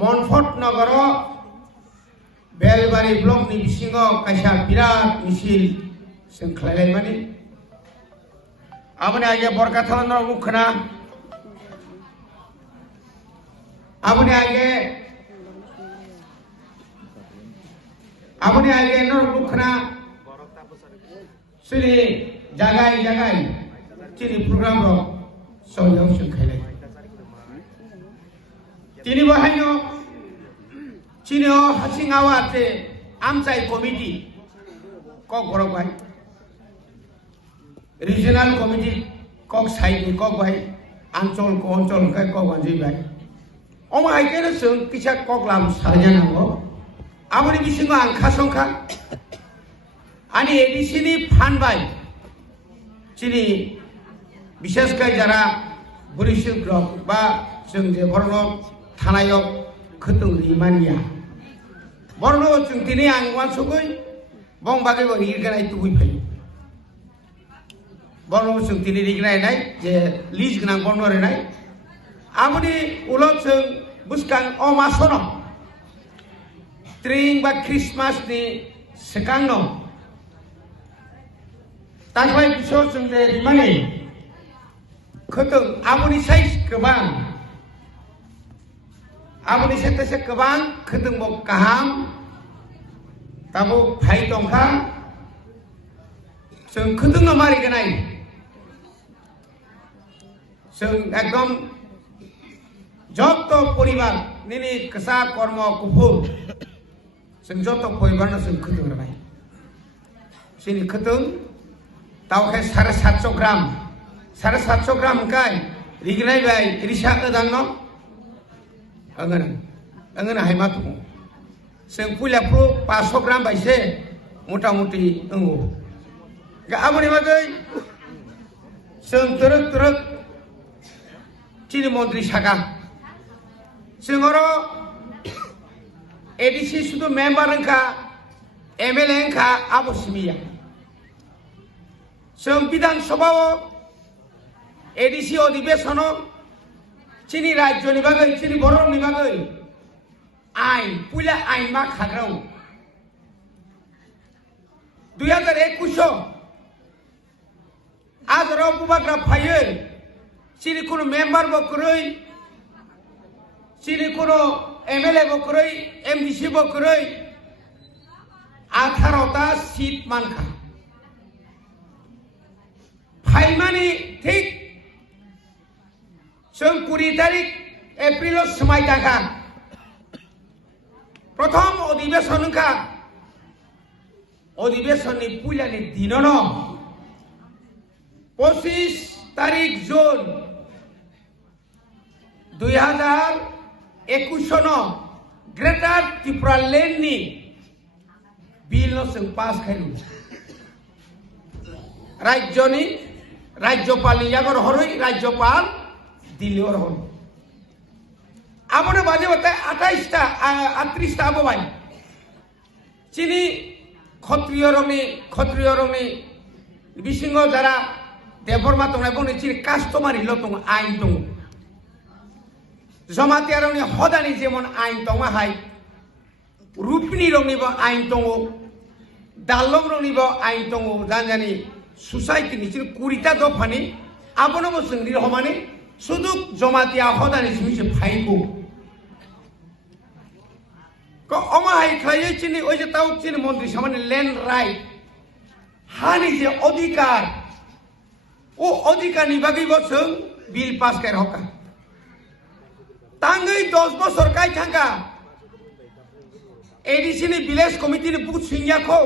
मनफट नगर बेलबारि block नि बिसिङाव कायसा बिराद missile जों खालायलायमानि आबनि आगे बरकाथावन मुखना आबनि आगे नर मुखना सिरि जागाय चिनि प्रोग्राम रो सौयाव जों खालाय तिनी बाहायनो चिनो हासिङावाते आमचाय कमिटी कक बरबाय रिजनल कमिटी कक साइड कक बाय अंचल काय कक बाय अमा हायकेनो जों किसा कक लाम साजानांगौ आबनि बिसिङाव आं खासंखा आनि एडिसिनि फानबाय चिनि बिसेसकै जारा बुरिसिं ब्लक बा जों जे बरनो थानायाव खोतों रिमानिया बरनो जों दिनै आं वानसुगै बं बागै बं हिरगानाय तुगै फै बरनो जों दिनै रिगनायनाय जे लिज गोनां बरनो रेनाय आबनि उलक जों बुसकां अ मासनो ट्रेनिं बा क्रिसमास नि सिगांनो तांबाय बिसो जों जे रिमानि खोतों आबनि साइज गोबां आबनि सेतेसे गोबां खोतों बो गाहाम ताबो फाइ दंखा जों खोतों मारि गनाय जों एकदम जत परिवार निनि कसा कर्म कुफुर जों जत परिवार जों खोतों राय जोंनि खोतों तावखे 750 ग्राम 750 ग्राम काय रिगनाय बाय रिसा गोदान न अंगन हायमा दङ जों पुलाफ्रु 500 ग्राम बायसे मथा मथि अंगो आबनि बागै जों तरक चिनि मन्त्रि सागा जोंरो एडिसि सुदु मेम्बार अंका एमएलए अंका आबसिमिया जों विधान सभाव एडिसि अधिवेशन चिनि राज्यनि बागै चिनि बर'नि बागै आइन पुला आइन मा खाग्राव 2021 आजराव बुबाग्रा फायो चिनि कुनो मेम्बार बकरै चिनि कुनो एमएलए बकरै एमडीसी बकरै 18टा सीट मानखा फाइमानि ठीक जों 20 तारिख एप्रिल समय दाखा प्रथम अधिवेशननि पुलानि दिननो 25 तारिख जून 2021 नो ग्रेटर त्रिपुरा लेन्डनि बिल जों पास खायलु राज्यपालनि यागर हरै राज्यपाल दिल्लीवर हल आबनो बाजे बताय 38 टा आबोबाय चिनि क्षत्रिय रंनि बिसिङो जारा देबरमा दंनाय बनि चिनि कास्टमारि ल दं आइन दं जमातिया रंनि हदानि जेमन आइन दं हाय रुपनि रंनिबो आइन दं दालम रंनिबो आइन दं जानजानि सोसाइटिनि चिनि 20 टा दफानि आबनो जोंनि रहमानि सुदुक जमातिया हदानि सुइसे फाइको को अमा हाय खायो चिनि ओइ जे ताव चिनि मन्त्रि सामानि लैंड राइट हानि जे अधिकार ओ अधिकारनि बागै जों बिल पास कर हका तांगै 10 बছর काय थांगा एडिसि नि विलेज कमिटि नि बुथ सिंयाखौ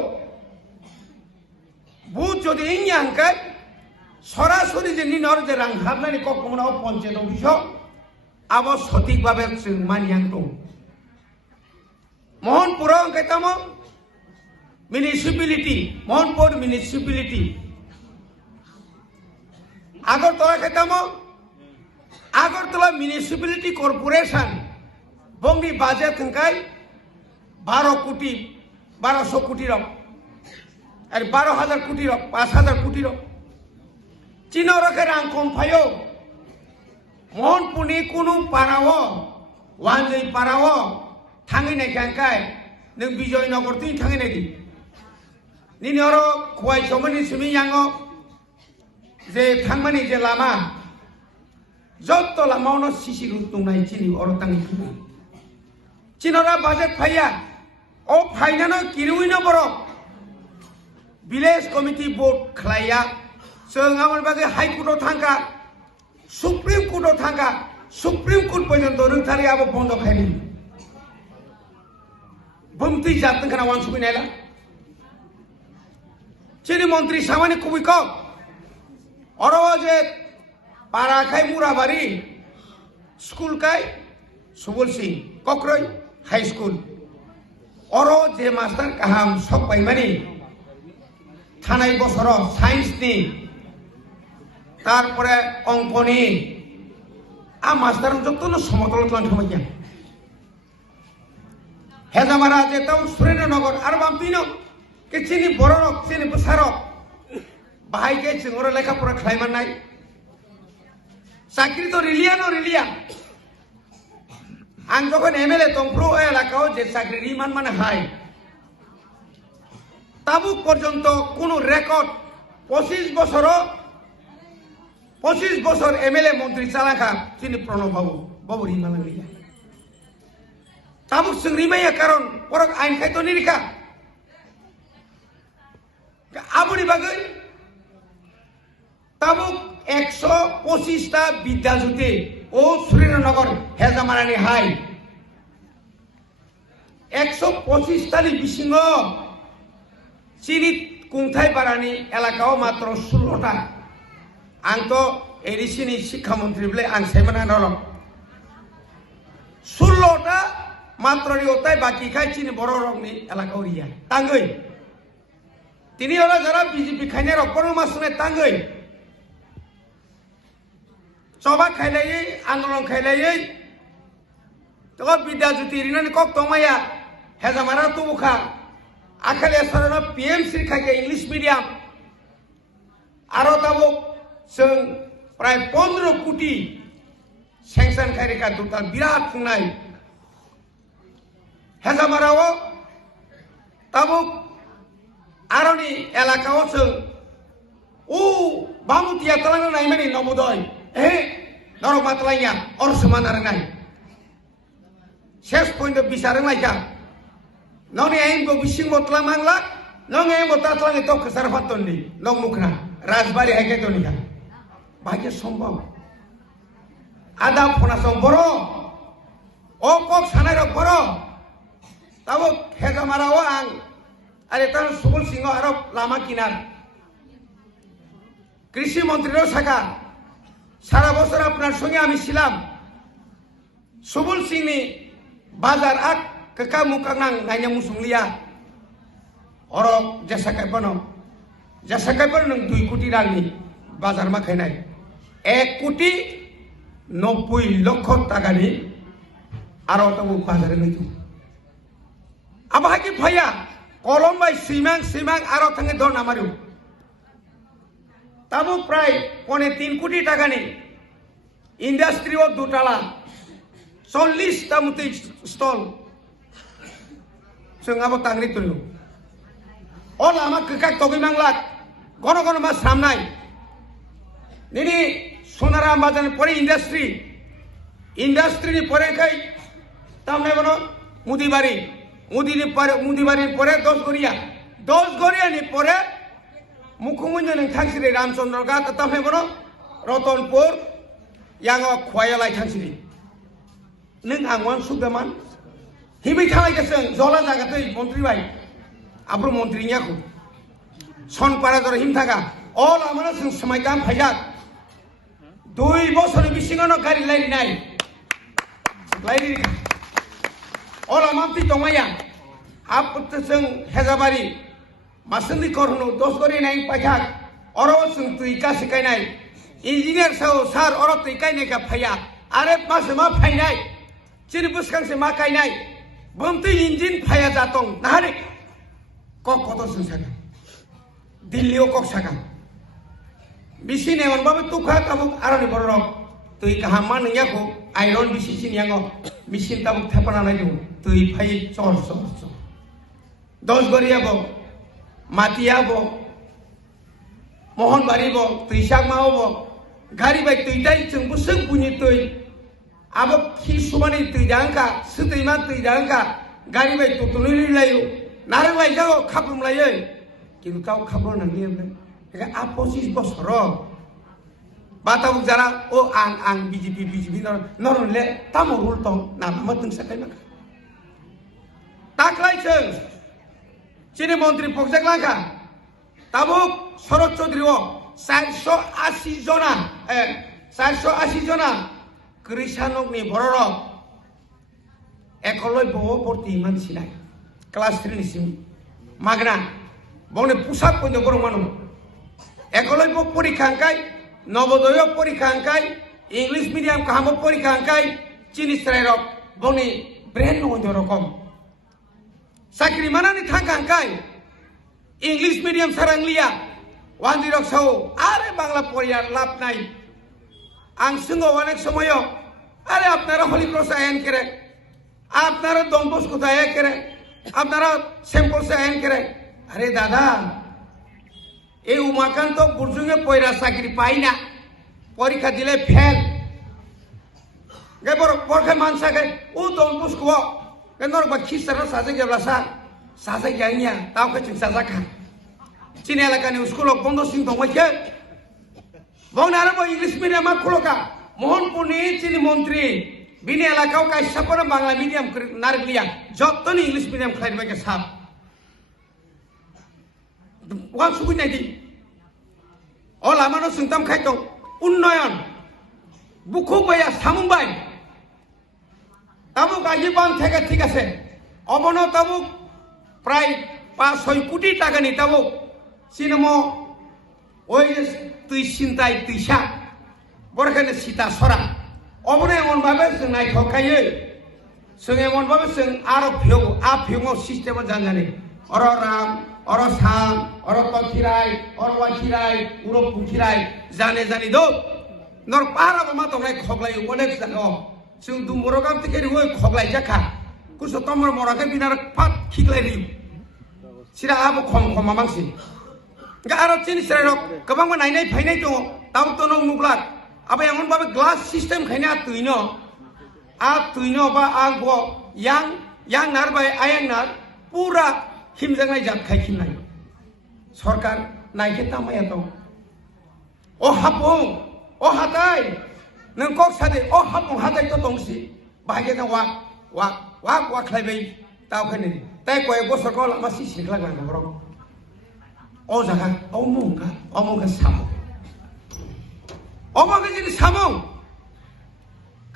बुथ जदि इंयांकाय सरासरि जे निनर जे रां हाबनानै ककमनाव पन्चायत अफिसाव आबो सঠিক भाबे जों मानियां दं मोहनपुर अंकायताम मोहनपुर म्युनिसिपालिटी आगरतला खायताम आगरतला म्युनिसिपालिटी कॉर्पोरेशन बंगनि बाजेट थंकाय 12 कोटी 1200 कोटी रक और 12,000 कोटी रक 5,000 कोटी रक चीन रखे रां कम फायो मोहनपुरनि कुनु पाराव wanjai parao tangi nai kangkai neng Bijoy Nogor tu tangi nai di nini oro kuai somani simi yango je thangmani je lama jotto lama ono sisi rutung nai chini oro tangi kini chinora budget phaya o phaina no kirui no boro village committee board khlaya seng amar bage high court thangka supreme court thangka supreme court পর্যন্ত নংথারি আবো বন্ধ খাইনি বমতি জাতন খানা one সুবি নাইলা চিনি মন্ত্রী সামানি কুবি cock অরো যে পাড়া খাই মুরাবাড়ি স্কুল কাই সুবল সিং কক্রই হাই স্কুল অরো যে মাস্টার কাহাম সব পাইমানি থানাই বছর সায়েন্স নি তারপরে অঙ্কনি आ मास्टर जत्तो न समतल तलान थमाइया हेजामारा जे ताउ सुरेन्द्रनगर आरो बामपिनो के चिनि बररक चिनि बसारक बाहाय के जोंरो लेखा फरा खालायमान नाय साख्रि तो रिलिया आं जखन एमएलए तंफ्रु एलाकाओ जे साख्रि रिमान माने हाय ताबुक पर्यन्त कोनो रेकर्ड 25 বছর এমএলএ মন্ত্রী চালাখা চিনি প্রণব বাবু রিমালা লিয়া তাবুক जों रिमाया কারণ পরক আইন খাইতো নিরিখা আবুনি বাগৈ তাবুক 125 টা বিদ্যাজ্যোতি ও সুরেন্দ্রনগর হেজামারানি হাই 125 টানি বিসিঙ্গ চিনি কুংথাই পাড়ানি এলাকাও মাত্র 16 টা आं तो एडिसिनि शिक्षा मंत्री बले आं सेमना नरम 16 टा मात्र ओताय बाकी खाय चिनि बर रंगनि एलाकाव रिया तांगै तिनि हला जरा बीजेपी खायने रखर मासने तांगै सभा खायलायै आंदोलन खायलायै तो विद्याज्योति रिनानि कक तमाया हेजामारा तुबुखा आखाले सरना पीएमसी खायके इंग्लिश मीडियम आरो ताबो जों प्राय 15 कोटी सेंक्शन खायरेखा दुताल बिराट खुंनाय हेजामाराव ताबुक आरनि एलाकाव जों उ बामुतिया तलांग नायमानि नवोदय हे नरक मातलाया अरसमान आरनाय शेष पॉइंट बिसारं लायका ननि आइनबो बिसिं बतला मांगला नंग एम बतलांग तो खसार फातननि नंग मुखना राजबारी हायके तनिका भाग्य सम्भव आदा फनासम बरो ओ कक सानाय बरो ताबो हेजामाराव आं आरे तार सुबल सिंह आरो लामा किनार कृषि मंत्री साखा सारा बছর আপনার সঙ্গে আমি ছিলাম সুবল সিংনি বাজার আক কাকা মুকাং নাইনা মুসুংলিয়া অর जेसाकायबो नों 2 कोटी रांनि बाजार मा खायनाय 1 कोटी 90 लक्ष टाकानि आरो ताबो बाजार लैथु आबाहाकि फाया कलम बाय सिमां आरो थांगे दर नामारु ताबो प्राय 3 कोटी टाकानि इंडस्ट्री ओ दुटाला 40 टा मुते स्टल जों आबो तांग्रि तुलु ओ लामा ककाक तगै मांगला गन मा सामनाय निनि सोनाराम बाजार परे इंडस्ट्री परे खाय तामने बनो मुदिबारी परे 10 गड़िया नि परे मुखुमंजो नों थांसिरि रामचंद्र घाट तामने बनो रतनपुर यांगो खवायालाय थांसिरि नों आंवान सुगमान हिबै थालायगासों जला जागातै मंत्री भाई आब्रु मंत्रीनियाखौ सनपारा दर हिमथागा अल आमाना जों समायकाम फायजाक 2 बोसोरनि बिसिङावनो गारि लायरिनाय अल आमामति दंमाया आप जों हेजाबारि मासुन्दी करहनो 10 गरि नाय पायथाक अर जों तुइका सिकायनाय इंजिनियर सार अर तुइकायनायका फाया आरे मासे मा फायनाय चिरि बुसखांसे मा कायनाय बमति इंजिन फाया जातं नाहारे कक कत संसागा दिल्ली कक सागा बिसिने मनबाबो तुखा ताबुक आरनि बररक तुइ काहा मा नैयाखौ iron bisi yango machine tabuk thapana nai du tui phai chor chor chor dos goria bo matia bo mohon bari bo tui sak mao bo gari bai tui dai chung busung bunyi tui abo khi sumani tui dangka sutui ma tui dangka gari bai tutunuri layu narang lai jago khapum layu কিন্তু তাও খাবো না নিয়ে এটা 25 বছর বাতাবুক যারা ও আং BJP নরলে তামো উল্টো না মতন সাকাই না তাকলাইছেন চিনি মন্ত্রী পকজাক লাঙ্কা তাবুক শরৎ চৌধুরী ও 480 জনা 480 জনা কৃষানকনি বড় একলয় বহ ভর্তি মানসি নাই ক্লাস 3 নিসিম মাগনা বনে পোশাক পর্যন্ত বড় মানুষ একলব্য পরীক্ষা আঙ্কাই নবোদয় পরীক্ষা আঙ্কাই ইংলিশ মিডিয়াম কাহাম পরীক্ষা আঙ্কাই চিনিস রায়রক বনে ব্রেন নয় রকম চাকরি মানানি থাকা আঙ্কাই ইংলিশ মিডিয়াম সারাংলিয়া 1 সাও আরে বাংলা পড়িয়ার লাভ নাই আং সঙ্গে অনেক সময় আরে আপনারা হলিক্রস আইন করে আপনারা দম্বস কোথায় করে আপনারা স্যাম্পল সে আইন করে আরে দাদা এই উমাকান্ত বুর্জুঙ্গে পয়রা চাকরি পাই না পরীক্ষা দিলে ফেল গেবর পরখে মানসাকে ও দম্বস কো কেনর বা খিসারা সাজে গেবলাসা সাজে গাইয়া তাও কে চিন্তা খা চিনি এলাকানি স্কুল বন্ধ সিং দমাইছে বংনারে বো ইংলিশ মিডিয়াম খুলকা মোহনপুরনি চিনি মন্ত্রী বিনি এলাকাও কাইসাপর বাংলা মিডিয়াম নারগলিয়া যতনি ইংলিশ মিডিয়াম খাইবাকে সাপ ওয়ান সুবি নাইদি ও লামানো সুংতাম খাইতো উন্নয়ন বুখু বয়া সামুবাই তাবুক আজি বান থেকে ঠিক আছে অবন তাবুক প্রায় 5-6 কোটি টাকা নি তাবুক সিনেমা ওই তুই চিন্তাই তুইসা বরখানে সীতা সরা অবনে এমন ভাবে जों নাইখকাयो जों এমন ভাবে जों আরো ভিউ সিস্টেম জানজানি অর রাম অর সাম অর তখিরাই অর ওয়াখিরাই উরো পুখিরাই জানে জানি দো নর পারাবো মা তোমরা খগলাই অনেক জানো जों দুমরগাম থেকে ওই খগলাই জাখা কুসো তমর মরাকে বিনার পাত খিগলাই রিউ সিরা আবো খম মামাংসি আরো চিনিসরাই রক গোबां নাইনাই ফাইনাই दङ তাও তো নং নুবলা আবে এমন ভাবে গ্লাস সিস্টেম খাইনা তুইনো বা আং ব yang nar bai ayang nar pura himjangnai jat khaikinai সরকার নাইকে তামায়া দं ও হাপং ও হাতাই নং কক সাদে ও হাপং হাতাই তো দংসি বাহাগে না ওয়াক খাইবাই তাও খাইনি তাই কয়েক বছর কল আমার সিসিক লাগা না বড় ও জায়গা ও মুঙ্গা সামো অবাকে যদি সামং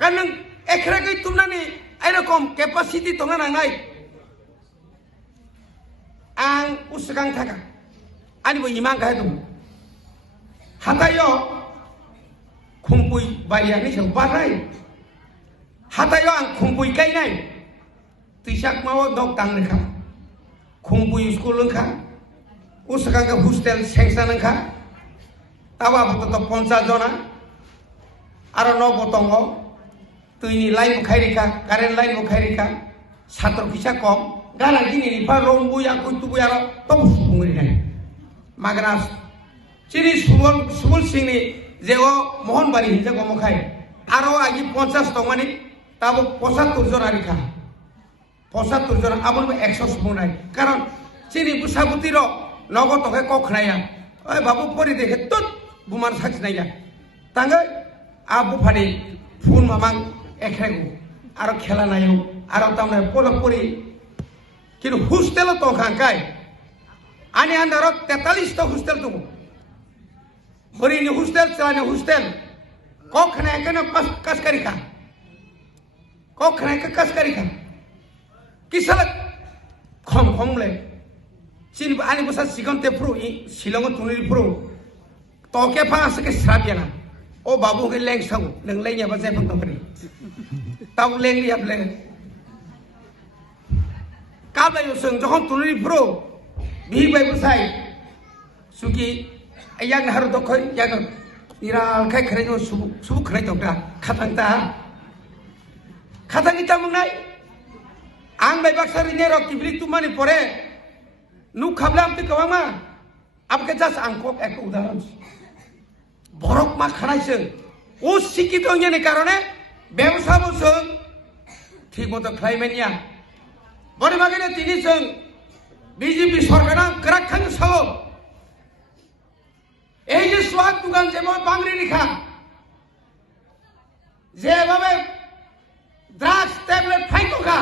কারণ নং এখরাকে তুমনানি এরকম ক্যাপাসিটি তোমরা নাংনাই আং উসগাং থাকা আনিবো ইমান গায় দं হাতাयो खुंपुई बारियानि सायाव बाराय हातायो आं खुंपुई गायनाय तैसाक मावो दग दांनोखा खुंपुई स्कुल ओंखा उसगांगा हस्टेल सेंक्सन ओंखा ताबाबो तो 50 जना आरो नगो दङ दैनि लाइन खायरिखा कारेन्ट लाइन खायरिखा ছাত্র फैसा कम गाना दिनैनिफ्राय रंबुया गयतुबुया तो सुबुंगरिनाय माग्रास चिनि सुबुल सिंनि जेओ मोहनबारी हिंजा गमखाय आरो आगि 50 दं माने ताबो 75 जना रिखा 75 जना आबो 100 सुबुंनाय कारण चिनि बुसाबुतिर नगतके कखनाया ओय बाबू परि देखे तत बुमान साखिनाया तांगे आबु फानि फुन मामां एख्रेगु आरो खेला नायो आरो तामने पलपरि किन्तु हस्टेल तो खांखाय आनि आन्दारो 43 टा हस्टेल दङ हरिनि हस्टेल चालानि हस्टेल कखनायखौनो कासकारिखा कखनायखौ कासकारिखा किसाला खमले चिन आनि बसा सिगन्ते फ्रु शिलंग तुनिरि फ्रु तके फासके स्राबियाना ओ बाबू के लेंग सांग नों लेंयाबा जायफोर दंफोरनि ताव लेंलियाबले काबलायो जों जखन तुनिरि फ्रु बिबाय बसाय सुखि yang haru dokoi yang iral kai kare no subu kare dokta khatangta Kata kita mengenai ang bay baksari nero kibrik tu mani pore nu khablam tu kawama apke jas angkok ek udaharan borok ma khanaiseng o sikito nyane karone ব্যবসা বসং ঠিক মতো খাইবেন না বড় বাগিনে তিনি song BJP সরকার করাক্ষণ সহ এই যে সোয়াদ দোকান যেমন বাংরি রেখা যেভাবে ড্রাগস ট্যাবলেট ফাইকোখা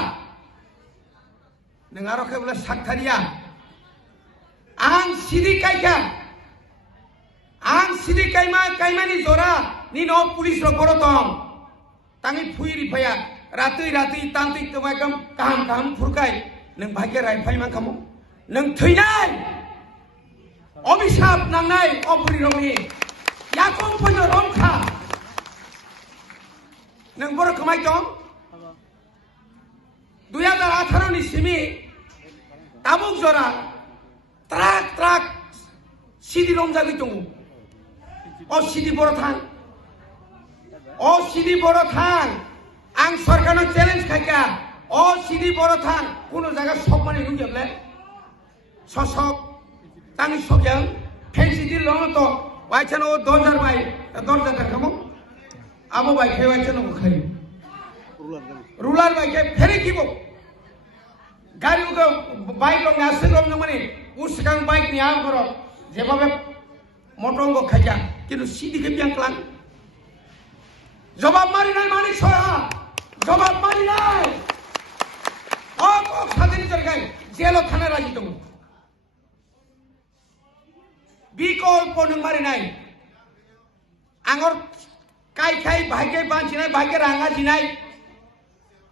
नों आरो केबल साक्तारिया आं सिरि काइका आं सिरि काइमानि जरा नि न पुलिस रो गरो दं तांनि फुइरि फैया रातै तांतै तमायकम काम फुरकाय नों भाग्य रायफाय मा खामो नों थैनाय अभिशाप नांनाय अपुरि रंनि याकम फैनो रंखा नों बर खमाय दं 2018 ni simi tabuk jora trak sidi romja gitung o sidi boro thang ang sarkar no challenge khaika o sidi boro thang kono jaga sob mani nungjable sosok tang sokyang fancy dil long to waichano 2000 bai 2000 ta kamo abo bai khai waichano khari ruler bike फेरे किबो गाड़ी को bike लोग नास्ते लोग न मने उस Kong bike नि आम करो जेबाबे मोटरंग को खाजा किन्तु सीधी के बियां क्लान जवाब मारी नाय मानिक सोया जवाब मारी नाय ओ खादिन जरगाय जेलो थाना राजी दङ बिकल्प नों मारी नाय आंगर काई भाग्य बांचिनाय भाग्य रांगा जिनाय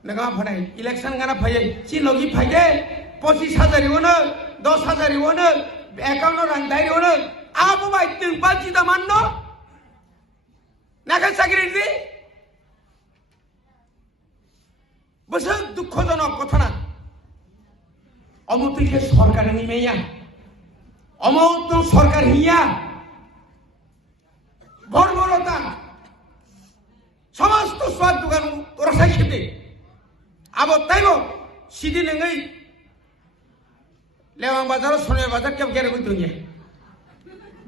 नगा फनाय इलेक्शन गाना फैयै चिनलगी फैदे 25,000 होनो 10,000 होनो एकाउन्ट रां दाइ होनो आबो बाय नों बाजि दामान न नाखा सागिरिदि बसो दुखजनक घटना अमतिखे सरकार निमेया अमत सरकार हिया बर्बरता समस्त स्वाद दुकान रसाय खेदे abo taibo sidi nengai lewang bazar sone bazar kyam kere ko dunya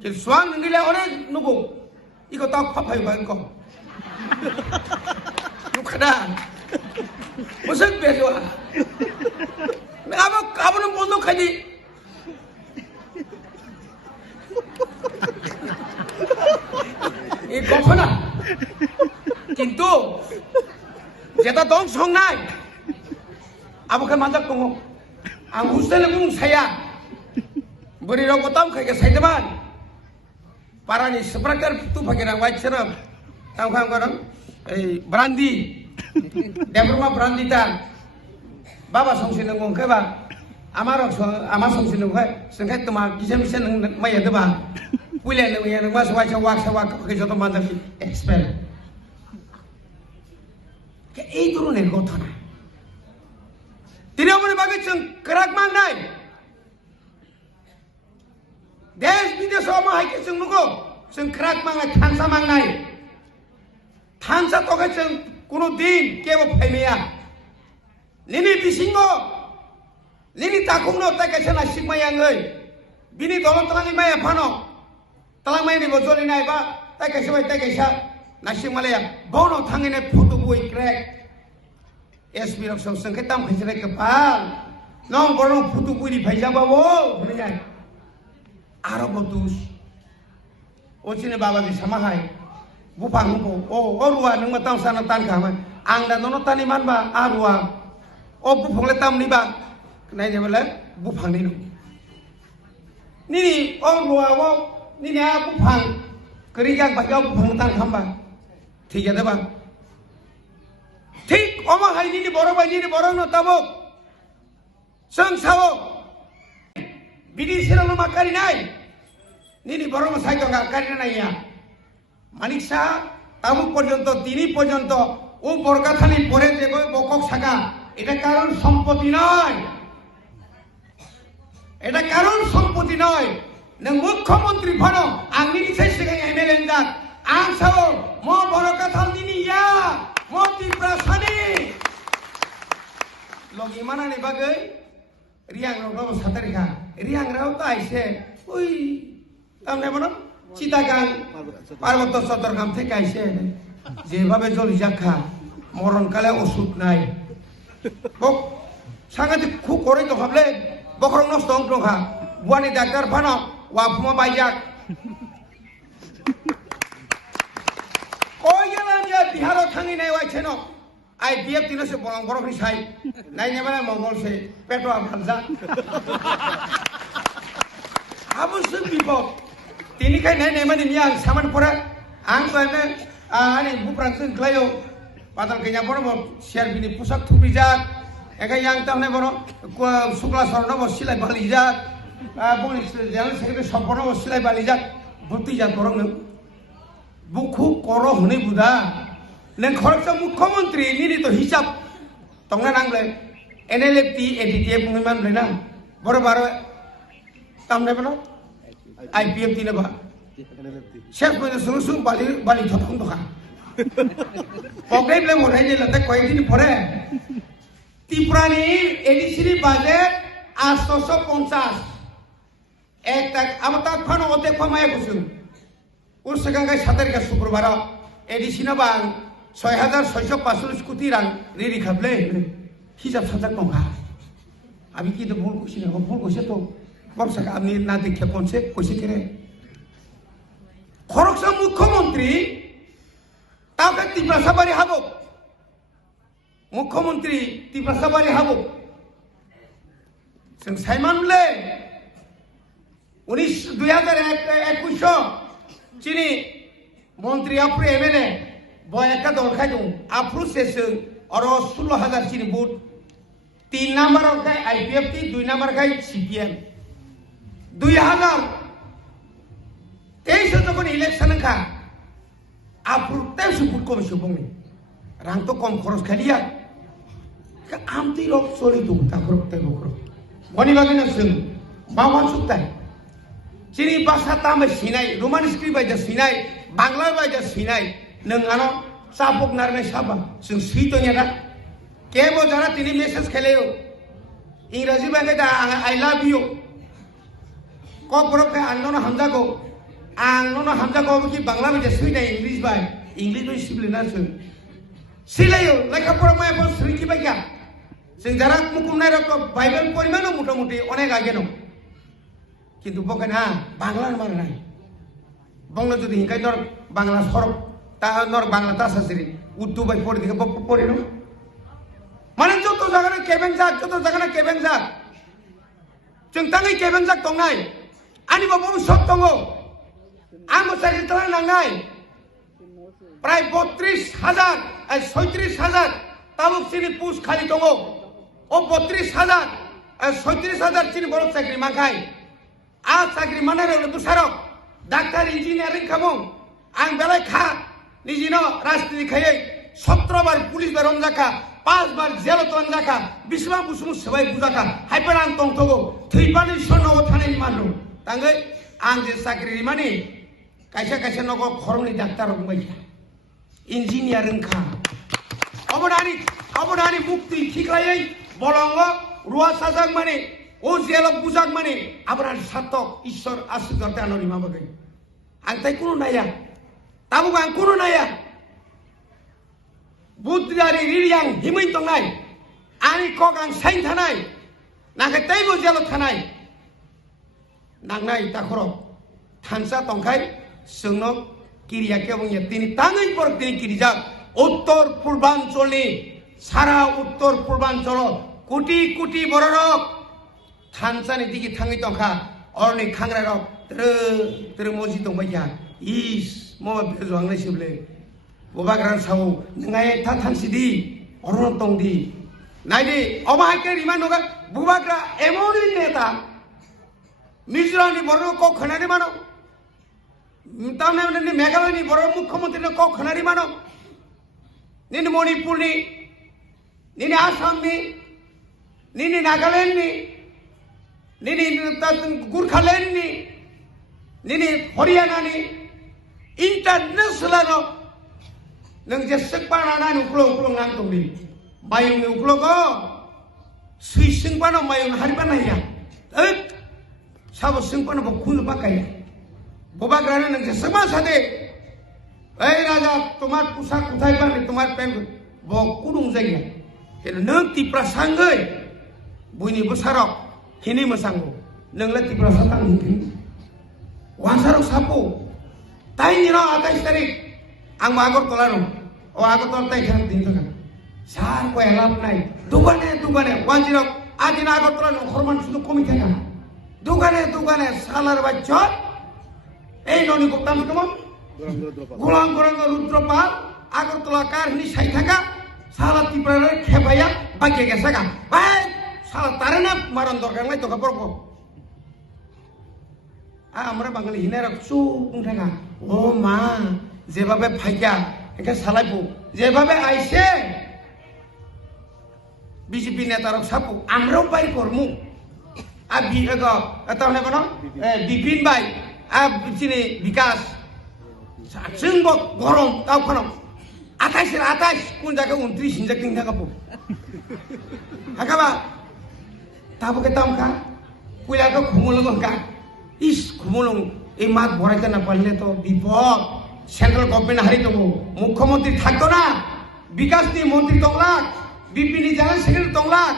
ke swang nengai le ore nugo iko ta phaphai ba ko nukhada musak bewa abo no bondo khadi এই ঘটনা কিন্তু যেটা দং সংনাই আবুকে মাজাক দङ आं हुस्टेल बुं साया बोरै राव गताम खायगे साइदमान पारानि सप्राकार तु फागेरा वाइट सरम तांखां गरम ए ब्रांडी देबरमा ब्रांडीता बाबा संसे नंगो खैबा आमार संसे नंगो संखाय तमा गिजेम से नंग माया देबा पुले नंगो नंग मा सवाय वाक खै जतो माजाक एक्सपेल के এই ধরনের ঘটনা তিনি আমাদের বাগে করাক মাংনাই দেশ বিদেশ মাহাইকে जों नुगो जों করাক मांगनाय थांसा मांगनाय थांसा तोखे जों कोनो दिन केबो फायनाया निनि बिसिंगो निनि ताकुंनो ताकेसे ना सिगमायांगै बिनि दलन तलांनि माया फानो तलां मायनि बजलिनाय बा ताकेसे बाय ताकेसा ना सिगमालाया बोनो थांगिने फटो बय क्रेक एसपी रक्षक संख्या ताम खैसे कपाल नों बरो फुटु पुरी फैजाबाबो होननाय आरो बदुस ओचिने बाबा बि समाहाय बुफांखौ ओ रुवा नों मतां साना तान खामा आं दा ननो तानि मानबा आरुवा ओ बुफंले तामनिबा नाय जेबले बुफांनि नो निनि ओ रुवा ओ निनि आ बुफां करिगां बागाव बुफां तान खामबा ठीक जादोबा ठीक अमा हायनि बर न ताबो जों सावो बिदि सेरावनो माकारि नाय निनि बर म साइतो गाकारि नाया मानिकसा ताबो पर्यন্ত दिनी पर्यন্ত ও বরগাথানি পরে দেব বকক সাগা এটা কারণ সম্পত্তি নয় এটা কারণ সম্পত্তি নয় নং মুখ্যমন্ত্রী ভানো আংনি নিসাই সিগাং এমএলএ দাক আং সাও ম বরগাথাল দিনি ইয়া মতি প্রাসানি logi mana ni bagai riang rok satarika riang rau tai se ui tamne bono Citagang Parbato Sotor kam থেকে আইছে যেভাবে জল জাখা মরণকালে ওষুধ নাই বক সাংঘাতিক খুব করে তো ভাবলে বখরং নষ্ট অংক্রখা বুয়ানি ডাক্তার ফানো ওয়াফুমা বাইজাক কই গেলাম যে বিহারও থাঙি নাই ওয়াইছে ন আই বিএফ তিনসে বরং বরং সাই নাই নেবারে মঙ্গল সে পেটো আফালজা আবশ্য বিপদ তিনি খাই নাই নেমানি নি আং সামান পরা আং কয়নে ani buprang sun klayo padal kenya bono bo share bini pusak thubijak ekai yang tamne bono sukla sorno bo silai balijak boni general secretary সম্পূর্ণ bo silai balijak bhuti ja torong ne bukhu koro hune buda len khoroksa mukhyamantri nini to hisab tongna nangle NLFT ADTA bungman lena boro baro tamne bono IPF tine ba Chef punya sungguh balik thotong dokan. Pokoknya belum mulai je lantai kau ini pore. Tiprani edisi budget 850. Tak amatak pano otek pamaya kusun. Ursakan kai satar ka शुक्रबार edisi na bang 6650 kutiran riri khable. Hisab satar tongha. Abi kita bul kusin, bul kusin to. Borsa ka amni na dekhe konsep kusin kere. খরকসা মুখ্যমন্ত্রী তাকে তিপ্রাসাবাড়ি হাবো মুখ্যমন্ত্রী তিপ্রাসাবাড়ি হাবো जों साइमानले 2021 চিনি মন্ত্রী approve MLA বয়কা দলখাই দং approve সেসং আর 16000 চিনি vote 3 number খাই IPFT 2 number খাই CPM 2023 যখন ইলেকশন খা আপ্রু তেম সুপুট কমিশন বংনি রাং তো কম খরচ খালিয়া আমতি রক চলি দং তাখরক তাই বকরক বনি বাগিনা जों मावान सुक्ताय चिनि भाषा तामे सिनाय रोमान स्क्रिप्ट बायजा सिनाय बांग्ला बायजा सिनाय नोंहानो चापक नारनाय साबा जों सैतोनिया केबो जाना तिनि मेसेज खेलेयो इंराजी बांगे दा आई लाभ यू कपरक के आंनो हमजागो कि बांग्ला बायजा सैनाय इंग्लिश बाय सिबलिना जों सिलायो लेखा फरा मायाबो सैखि बायगा जों যারা মুকুমনাই রকম বাইবেল পরিমাণও মোটামুটি অনেক আগে নো কিন্তু বকেন হ্যাঁ বাংলার মানে নাই বাংলা যদি হিংকাই ধর বাংলা সরব তা নর বাংলা তাসাসিরি উর্দু বাই পড়ে দিকে পড়ে নো মানে যত জায়গায় কেবেন যাক जों তাঙ্গै কেবেন যাক দंनाय आंनि भबिष्यत दङ आं साख्रि तला नांनाय प्राय 32,000 36,000 ताबुक सिनि पुस खालि दङ ও 32,000 36,000 চিনি বড় চাকরি মাখাই আ চাকরি মানার বুসারক ডাক্তার ইঞ্জিনিয়ারিং খামং আং বেলায় খা নিজিন রাজনীতি খাইয়ে 17 বার পুলিশ বার রমজাখা 5 বার জেল তরঞ্জাখা বিশ্বমা বুসুমু সবাই বুজাখা হাইপার আং তংথগো থৈপানি সন্নগ থানানি মানু তাঙ্গै আং যে চাকরি মানি কাইসা নগ খরংনি ডাক্তার রংবাইখা ইঞ্জিনিয়ারিং খা অবদানি মুক্তি ঠিকলাই বলঙ্গ রুয়া সাজাক মানে ও জেলক বুজাক মানে আপনার সার্থক ঈশ্বর আশীর্বাদ আননি মাবাগে আং তাই কোনো নাইয়া তাবুক আং কোনো নাইয়া বুদ্ধিদারি রিরিয়াং হিमै তংনাই আনি কক আং সাইন থানাই নাকে তাইবো জেল থানাই নাংনাই তাখরক থানসা তংखाय जोंनो किरियाके बुंया तिनि ताङै पर तिनि किरिजाक उत्तर पूर्वांचलनि सारा उत्तर पूर्वांचल कोटी कोटी बररक थानसानि दिगे थाङै दंखा अरनि खांग्रारक तर मस्जिद दंबायया इस मबा बेजो आंलाय सिबले बबाग्रान साव नङाय था थानसिदि अरन दंदि नायदि अमाहाके रिमान नगा बुबाग्रा एमोनि नेता मिजोरामनि बररक क खनानि मानो तामने मेघालयनि बर मुख्यमंत्री क खनानि मानो निन मणिपुरनि निन आसामनि निन नागालैंडनि निन गुरखालैंडनि निन हरियाणानि इंटरनेशनल नों जेसेबां नाना उख्लो नां दंनि बायुनि उख्लोगो suisingpano mayung haribana ya sabo singpano bokun bakaya boba grana nang sama sade ei raja tomar pusak kuthai bani tomar pen bokudung jaya ken nang tipra sangai buini besarok hini masango nang la tipra satang hini wansarok sapo tai niro atai tarik ang magor tolano o agor tol tai khan din to sar ko elap nai dugane wanjirok adina agor tolano horman sudu komi kaya dugane salar bachot ei noni goptam kemon gulang rudropal agor tolakar hini sai thaka salat tipra khebaya bagge gesaka bai salat tarana maron dorkan lai to kaporko আমরা বাঙালি হিনারা চুপ থাকা ও মা যেভাবে ফাইকা একে সালাইবো যেভাবে আইছে BJP নেতারক সাপু আমরাও by করমু আর তাহলে কোন বিপিন ভাই আর চিনি বিকাশ जोंब गरम गावखानाव 28 কোন জায়গায় 29 হিনজাক তিন থাকাবো হাকাবা তাবকে তামকা কইলাকে ঘুমলং হকা ইস ঘুমলং এই মাত ভরাইতে না পারলে তো বিপদ সেন্ট্রাল গভর্নমেন্ট হারি দেবো মুখ্যমন্ত্রী থাকতো না বিকাশ নি মন্ত্রী তংলাক বিপিনি জেনারেল সেক্রেটারি তংলাক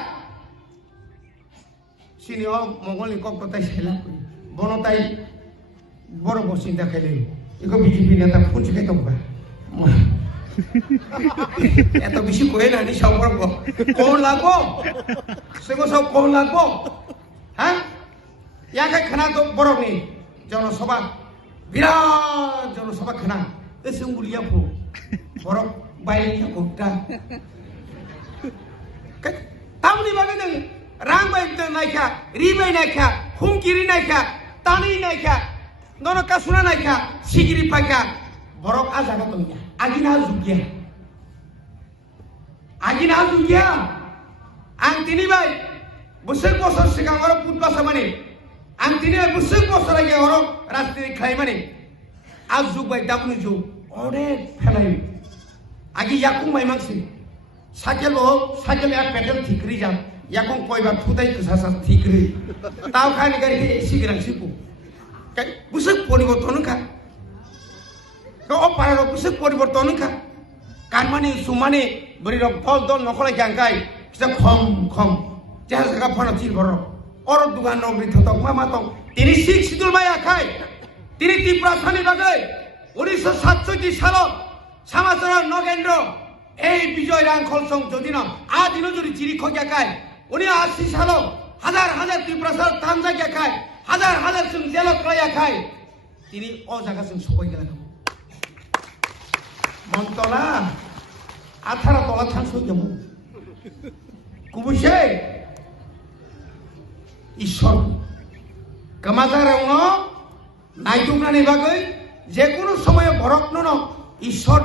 সিনিয় মঙ্গলনি কক্কতাই সেলা বনতাই বড় বসিন্তা খেলে এগো বিজেপি নেতা ফুঞ্চি খাইতো এত বেশি কয়ে না নি সম্পর্ক কোন লাগবো সেগো সব কোন লাগবো হ্যাঁ ইয়াকে খানা তো বড় নেই জনসভা বিরাট জনসভা খানা এসে উড়িয়া ফো বড় বাইরে কোটা তামনি বাগে নং রাং বাই নাইখা রিবাই নাইখা হুমকিরি নাইখা তানি নাইখা ননকা সুনা নাইখা সিগিরি পাইখা বরক আজাগা তংয়া আগিনা जुगिया आं तिनि बाय बोसोर बोसोर सिगां अरब पुतबासा माने आं तिनि बाय बोसोर बोसोर आगे अरब राजनीति खाय माने आज जुग बाय दाबनु जुग अनेक फेलाय आगे याकुं माय मानसि साइकेल या पेडल थिक्रि जा याकुं कयबा थुदाय कसासा थिक्रि ताव खानि गारि सिगिरां सिपु बोसोर परिबर्तन खा तो पारा बोसोर परिबर्तन खा कानमानि सुमानि बरि दल नखलाय गांगाय किसा खम जहा जगा फना थिर बर और दुगान नगरि थतक मा दं तिनि सिक सिदुल माय आखाय तिनि त्रिपुरा सानि बागै 1967 साल समाचार नगेन्द्र এই বিজয় রাংখল সং যদি না আদিনো যদি চিরি খগাকায় 79 সাল হাজার হাজার ত্রিপুরা সাল তানজা গাকায় হাজার হাজার সং জেলত কয়াকায় তিনি ও জায়গা সং সবাই গেল মন্তলা 18 তলা থানসো জমু কুবুশে ঈশ্বর কামাজারাউনো নাইতুকনানি বাগৈ যে কোনো সময়ে বরকনন ঈশ্বর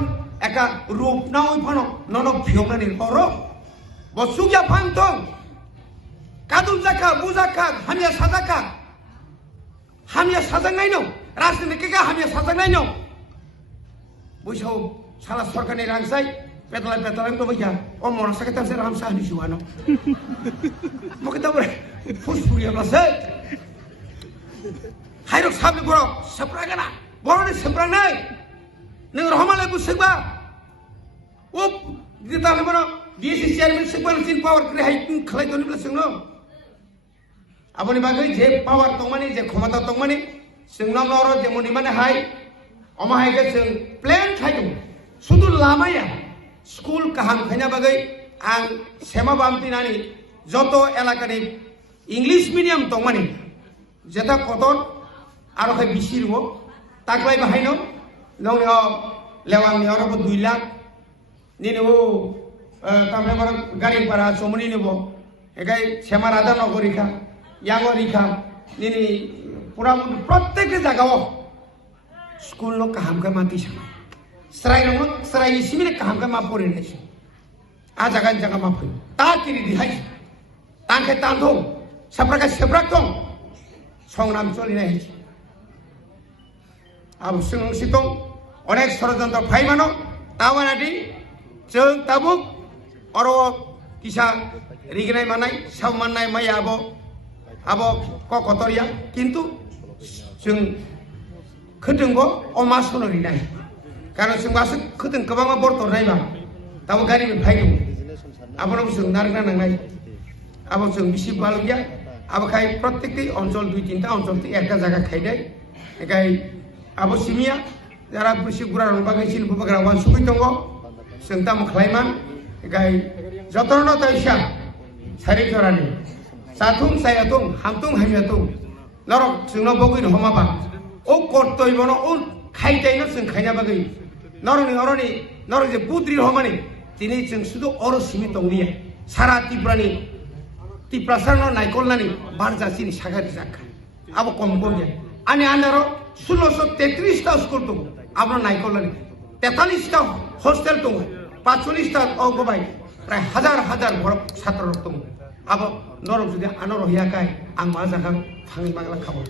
একা রূপ না ওই ফানো ননক ভিয়নানি হর বসুগিয়া ফাংথং কাদুল জাকা বুজাকা হামিয়া সাজাঙ্গাই নো রাজনীতিকে হামিয়া সাজাঙ্গাই নো বৈশাও সারা সরকারনি রাংসাই পেতলাই তো বইয়া ও মনসাকে তাসে রামসা হানি সুয়ানো মকে তো ফুসফুরিয়া লাসে হাইরক সাবনি বড় সাপ্রাগানা বড়নি সাপ্রানাই नों रहमाले बुसगबा ओ दिताले बनो बीएससी चेयरमैन सेक्बान सिन पावर क्रिहाय खलाय दनिब्ला सोंनो आबनि बागै जे पावर तंमानि जे क्षमता तंमानि सोंना नरो जेमनि माने हाय अमाहायगे जों प्लेन थायदो सुदु लामाया स्कुल काहाम खायना बागै आं सेमा बामतिनानि जत एलाकानि इंग्लिश मीडियम तंमानि जेता कतन आरो हाय बिसिरबो ताकलाय बाहायनो नों लेवांग यावराबो 2 लाख निनो कामरेबर गाड़ी भाड़ा समनि नेबो एगाय सेमा राजा नगरिखा यागरिखा निनि पुरा प्रत्येक जागाव स्कूल नो काहाम का माति समा सराय सिमिने काहाम का मा परेनै आ जागा मा फै ता किरि दिहाय तांखे तांथौ साफ्राका सेब्राक दं संग्राम चलिनाय आबो सितं अनेक षड़यंत्र फाइमानो तावानादि जों ताबुक अरो किसा रिगनाय मानाय सावमाननाय माइ आब ककतरिया किन्तु जों खोदोंबो अमा सोनो रिनाय कारण जों बासो खोदों गोबां बर्तर नायबा दाबो गारि भाई दं आबनाव जों नारना नांनाय आब जों बिसि बाल गया आब खाय प्रत्येक अंचल 2-3टा अंचल एकटा जायगा खायदाय एकाय आब सिमिया যারা বেশি গুড়া রং বাগাইছিল বুবাগ্রা ওয়ান সুবি দङ जों दा मखलायमान एकाय जतरनो ताइसा सारि जरानि साथुं सायाथुं हामथुं हामियाथुं नरक जोंनो बगै हमाबा ओ कर्तयबनो ओ खायदायनो जों खायना बागै नरनि अरनि नरक जे बुद्रि हमानि दिनै जों सुदु अर सिमि दंनिया सारा तिप्रासारनो नायकलनानि बारजासिनि सागारि जाखा आबो कम गया आनि आन्दारो 1633टा स्कुल दं आबनो नायकलनानि 43टा हस्टेल दं 45टा अगबाय प्राय हाजार बरफ छात्र दं आबो नरक जुदि आनर हियाखाय आं मा जाखां थाङै बांला खाबो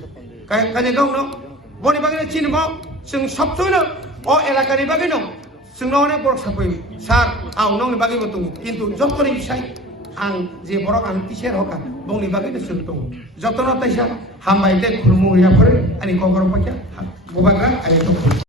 काजे गावनो बनि बागैनो चिनबो जों सबसोनो अ एलाकानि बागैनो जोंनो अनेक बरफ साफै सार आं नंनि बागैबो दं किन्तु जतनि बिसाय आं जे बरफ आं टिचार हका बंनि बागैनो जों दं जतन ताइसा हामबाय दे खुलुमु याफोर आनि गगर पाखिया बुबाग्रा आनि